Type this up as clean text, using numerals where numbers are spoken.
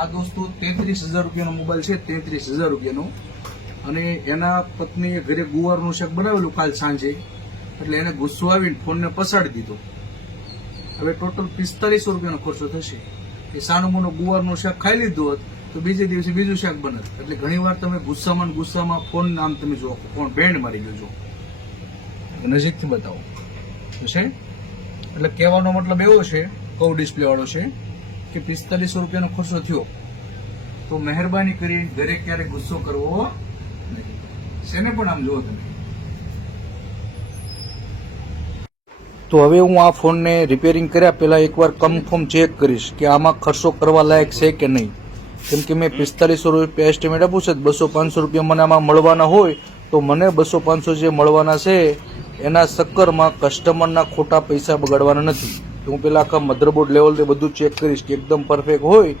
આ દોસ્તો 33,000 રૂપિયાનો મોબાઈલ છે, 33,000 રૂપિયાનો. અને એના પત્નીએ ઘરે ગુવારનું શાક બનાવેલું કાલ સાંજે, એટલે એને ગુસ્સો આવીને ફોનને પસાડી દીધો. હવે ટોટલ 4500 રૂપિયાનો ખર્ચો થશે. એ સાનું મોનું ગુવારનું શાક ખાઈ લીધું હોત તો બીજે દિવસે બીજું શાક બનત. એટલે ઘણી વાર તમે ગુસ્સામાં ફોન નામ તમે જુઓ, ફોન બેન્ડ મારી ગયો છો. નજીકથી બતાવો છે. એટલે કહેવાનો મતલબ એવો છે, કવ ડિસ્પ્લે વાળો છે, કે 4500 રૂપિયાનો ખર્ચો થયો તો મહેરબાની કરી ઘરે ક્યારે ગુસ્સો કરવો નહીં. શેને પણ આમ જુઓ તમે. તો હવે હું આ ફોનને રિપેરિંગ કર્યા પહેલા એકવાર કન્ફર્મ ચેક કરીશ કે આમાં ખર્ચો કરવા લાયક છે કે નહીં. કેમ કે મેં 4500 રૂપિયા એસ્ટિમેટ આપું છે, 200-500 રૂપિયા મને આમાં મળવાના હોય તો મને 200-500 જે મળવાના છે એના ચક્કરમાં કસ્ટમરના ખોટા પૈસા બગાડવાના નથી. હું પેલા આખા મધરબોર્ડ લેવલ બધું ચેક કરીશ કે એકદમ પરફેક્ટ હોય